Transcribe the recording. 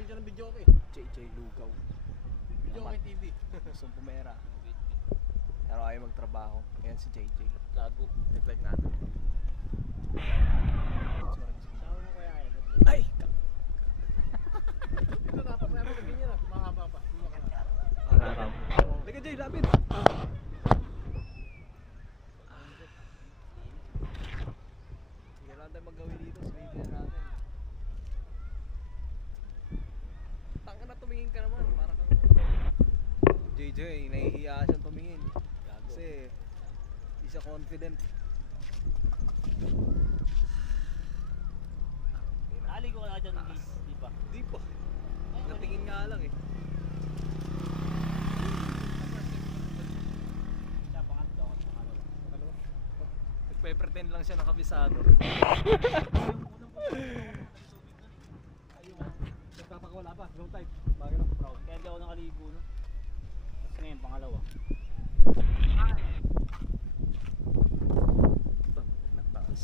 Gagawin siya ng video okay. JJ Lugaw. Video okay TV. Gustong pumera. Pero ayaw magtrabaho. Ayan si JJ. Gago. Nag-like natin. Sama mo kaya yan. Ay! Ito dapat kaya mo ganyan na. Mahaba pa. Parang. Liga Jay, lapit! Sige lang tayo mag-gawin dito. Sabihin natin. Tanga na tumingin ka naman. Para kang... JJ, nahihiya siyang tumingin. Kasi hindi siya confident. Naligo ka na dyan, di ba? Di pa. Natingin nga lang eh. Siya, pangatlo ako, pangalawa. Nagpe-pretend lang siya ng kabisado. Nagpapakawala pa. Long time. Bagay lang. Proud. Kaya hindi ako nakaligo, no? Tapos ngayon, pangalawa. Nagtaas.